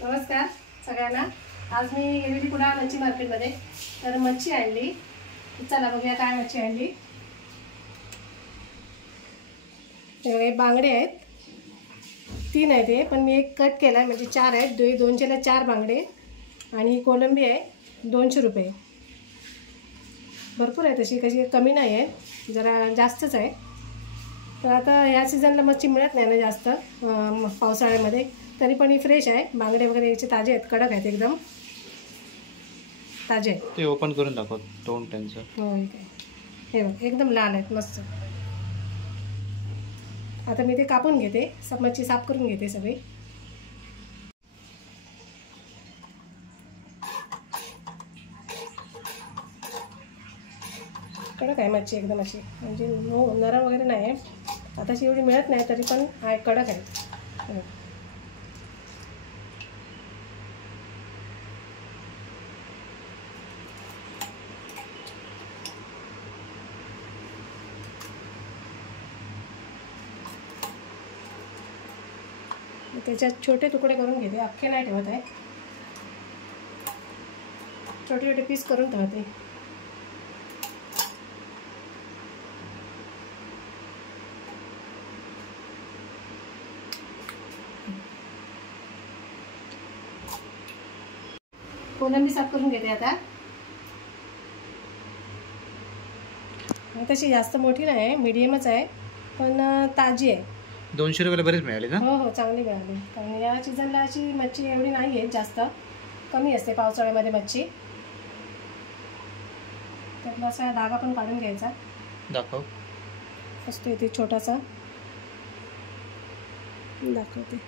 नमस्कार सगळ्यांना। आज मी गेलेली पुन्हा मच्छी मार्केटमध्ये, तर मच्छी आणली। चला बघूया काय मच्छी आणली। हे बांगडे आहेत, 3 आहेत हे, पण मी एक कट केला म्हणजे 4 आहेत। 200ला 4 बांगडे आणि कोलंबी आहे 200 रुपये। भरपूर आहे, तशी कशी कमी नाही आहे, जरा जास्तच आहे। तर आता ह्या सीझनला मच्छी मिळत नाही ना जास्त पावसाळ्यामध्ये, तरी पण ही फ्रेश आहे। बांगडे वगैरे याचे ताजे आहेत, कडक आहेत, एकदम ताजे आहेत। ते ओपन करून दाखव तोंड त्यांचं। हो हे बघ, एकदम लाल आहेत, मस्त। आता मी ते कापून घेते, सब मच्छी साफ करून घेते सगळी। कडक आहे मच्छी एकदम, अशी म्हणजे नरम वगैरे नाही आहे। आता अशी एवढी मिळत नाही, तरी पण आहे, कडक आहे। त्याच्यात छोटे तुकडे करून घेते, अख्खे नाही ठेवत आहे, छोटे छोटे पीस करून ठेवते। कोलंबी साफ करून घेते आता। तशी जास्त मोठी नाही आहे, मीडियमच आहे, पण ताजी आहे। 200 रुपयाला बरेच मिळाले ना? हो हो, चांगली मिळाली। कारण या सीझनला अशी मच्छी एवढी नाही आहे, जास्त कमी असते पावसाळ्यामध्ये मच्छी। त्यातला असा धागा पण काढून घ्यायचा, दाखव। असतो इथे छोटासा, दाखवते,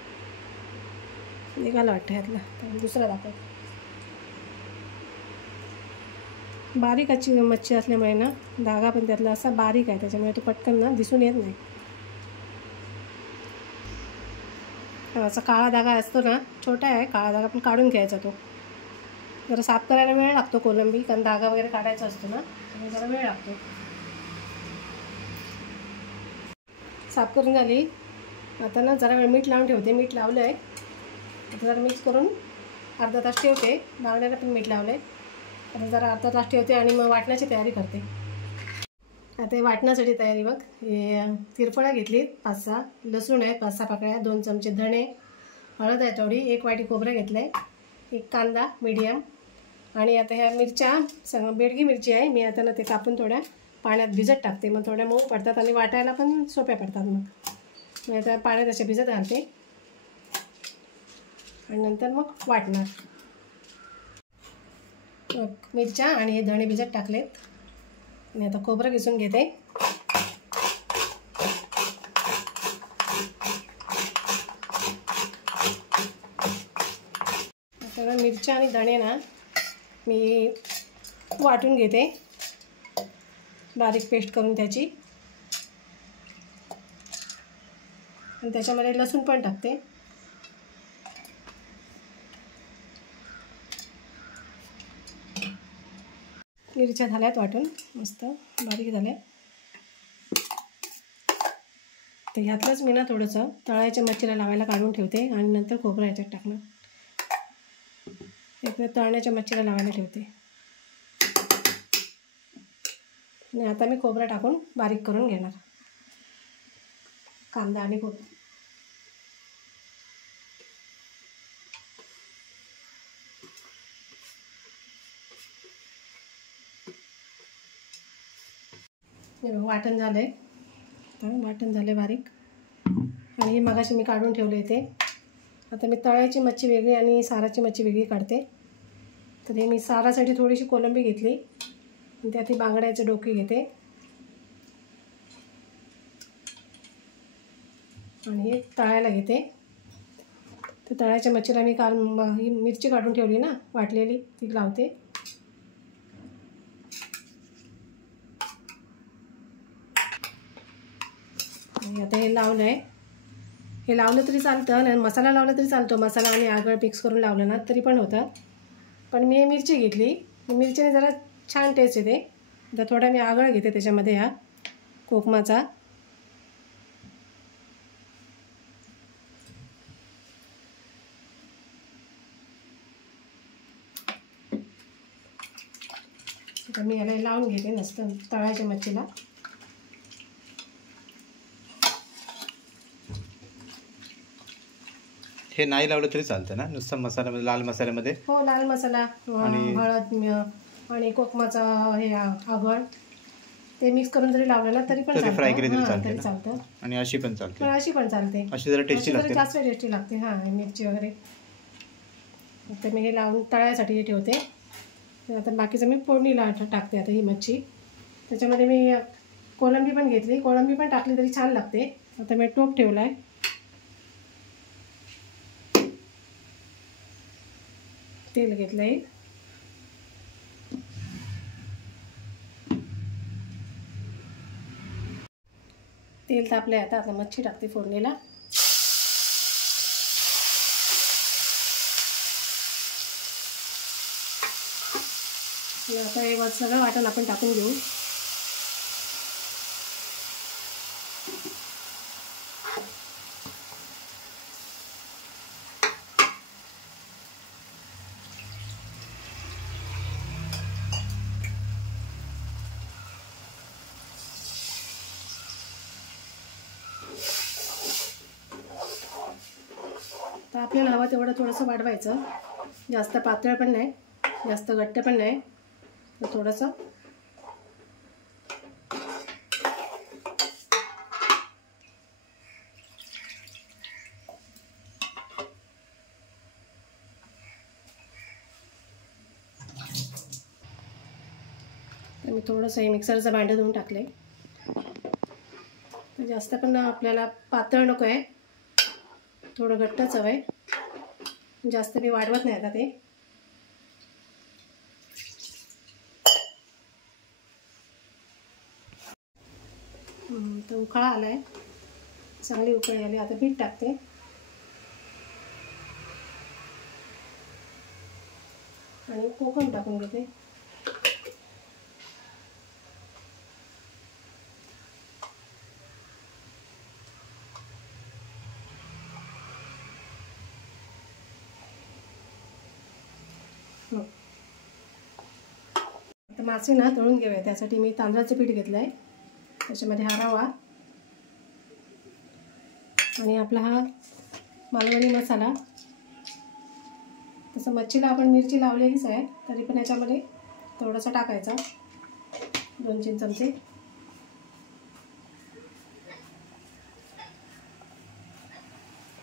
निघाला वाटतं ह्यातला, दुसरा दाखवते। बारीक अशी मच्छी असल्यामुळे ना, धागा पण त्यातला असा बारीक आहे, त्याच्यामुळे तो पटकन ना दिसून येत नाही। असा काळा धागा असतो ना, छोटा आहे काळा धागा, पण काढून घ्यायचा तो। जरा साफ करायला वेळ लागतो कोलंबी, कारण धागा वगैरे काढायचा असतो ना, त्यामुळे जरा वेळ लागतो। साफ करून झाली, आता ना जरा वेळ मीठ लावून ठेवते। मीठ लावलं आहे, आता जरा मिक्स करून अर्धा तास ठेवते। बांगड्याला पण मीठ लावलं आहे, आता जरा अर्धा तास ठेवते आणि मग वाटण्याची तयारी करते। आता वाटण्यासाठी तयारी बघ, हे तिरफळा घेतली 5-6, लसूण आहे 5-6 पाकळ्या, 2 चमचे धणे, हळद आहे थोडी, 1 वाटी खोबरं घेतलं आहे, 1 कांदा मीडियम, आणि आता ह्या मिरच्या बेडगी मिरची आहे, मी आता ना ते कापून थोड्या पाण्यात भिजत टाकते, मग थोड्या मऊ पडतात आणि वाटायला पण सोप्या पडतात। मग मी आता पाण्यात असे भिजत घालते आणि नंतर मग वाटणार। मिरच्या आणि हे धणे भिजत टाकलेत, आणि आता खोबरं किसून घेते। आता मिरच्या आणि धणे ना मी वाटून घेते, बारीक पेस्ट करून त्याची, आणि त्याच्यामध्ये लसूण पण टाकते। मिरच्या झाल्यात वाटून, मस्त बारीक झाल्या। तर ह्यातलंच मी ना थोडंसं तळायच्या मच्छीला लावायला काढून ठेवते, आणि नंतर खोबरं ह्याच्यात टाकणार, इकडे तळण्याच्या मच्छीला लावायला ठेवते। आणि आता मी खोबरं टाकून बारीक करून घेणार, कांदा आणि खोबरं। वाटण झालंय, वाटण झाले बारीक, आणि मगाशी मी काढून ठेवले ते। आता मी तळायची मच्छी वेगळी आणि साराची मच्छी वेगळी काढते। तर हे मी सारासाठी थोडीशी कोलंबी घेतली, आणि त्यात ही बांगड्याचे डोके घेते, आणि हे तळायला घेते। तर तळायच्या मच्छीला मी काल ही मिरची काढून ठेवली ना वाटलेली, ती लावते। आता हे लावलं आहे, हे लावलं तरी चालतं, आणि मसाला लावला तरी चालतो, मसाला आणि आगळ मिक्स करून लावलं ना तरी पण होतं। पण मी मिरची घेतली, मिरचीने जरा छान टेस्ट येते। आता थोडा मी आगळ घेते त्याच्यामध्ये, हा कोकमाचा, आता मी याला लावून घेते नसतं तळायच्या मच्छीला. हे नाही लावलं तरी चालतं ना, नुसतं मसाल्यामध्ये, लाल मसाल्यामध्ये? हो, लाल मसाला हळद आणि कोकमाचा हे आगळ ते मिक्स करून जरी लावलं ना तरी पण चालतं. फ्राय केली तरी चालतं. आणि अशी पण चालते. अशी पण चालते. अशी जरा टेस्टी लागते. जास्त टेस्टी लागते. हां, मिरची वगैरे. तर मी हे लावून तळायसाठी हे ठेवते. आता बाकीचं मी फोडणीला टाकते आता ही मच्छी. त्याच्यामध्ये मी कोळंबी पण घेतली. कोळंबी पण टाकली तरी छान लागते. आता मी टोप ठेवला आहे. तेल घेतलं आहे. तेल तापलं आहे. आता मच्छी टाकते फोडणीला. आता हे सगळं वाटण आपण टाकून घेऊ. तर आपल्याला हवं तेवढं थोडंसं वाढवायचं. जास्त पातळ पण नाही, जास्त घट्ट पण नाही. तर थोडंसं तर मी थोडंसं हे मिक्सरचं भांडं धुवून टाकले. तर जास्त पण आपल्याला पातळ नको आहे, थोडं घट्टच हवं आहे. जास्त मी वाढवत नाही आता ते. तर उकळा आला आहे, चांगली उकळी आली. आता मीठ टाकते. आणि कोकम टाकून घेते. आता मासे ना तळून घेऊया. त्यासाठी मी तांदळाचं पीठ घेतलं आहे. त्याच्यामध्ये हा रवा आणि आपला हा मालवणी मसाला. तसं मच्छीला आपण मिरची लावलेलीच आहे, तरी पण याच्यामध्ये थोडंसं टाकायचा, 2-3 चमचे.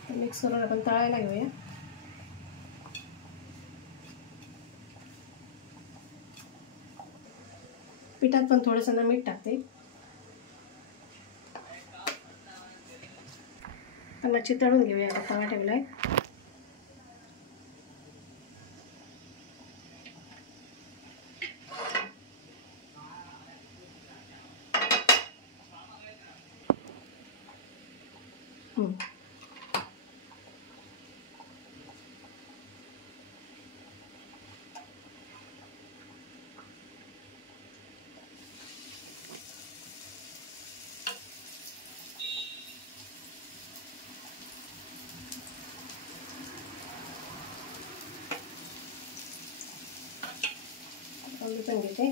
मिक्स करून आपण तळायला घेऊया. पिठात पण थोडंसं मीठ टाकते. मच्छी तळून घेऊया. आता तवा ठेवलाय. पण घेते.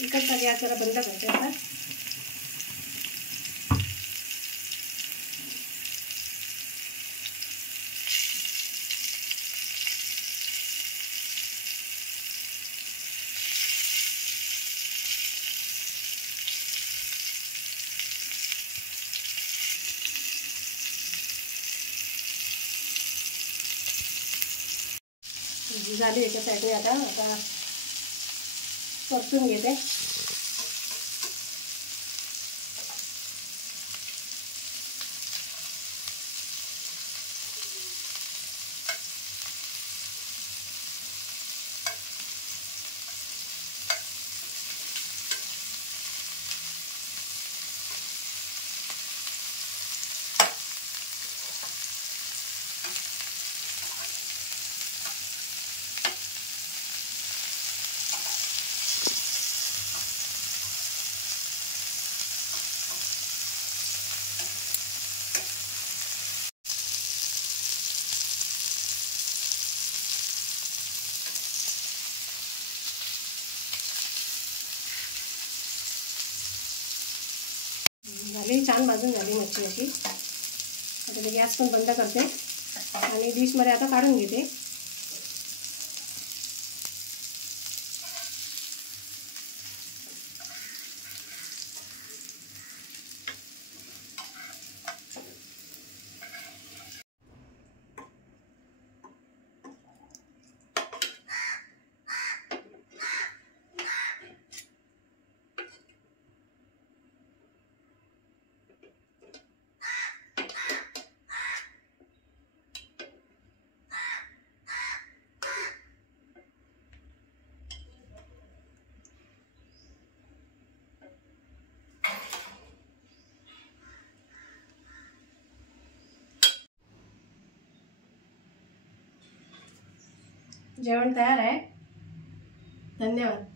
इकडचा गॅस जरा बंद करते आता. झाली एका साईडने. आता परतून घेते. झाली, छान भाजून झाली मच्छी अशी. आता मी गॅस पण बंद करते आणि डिशमध्ये आता काढून घेते. जेवण तयार आहे. धन्यवाद.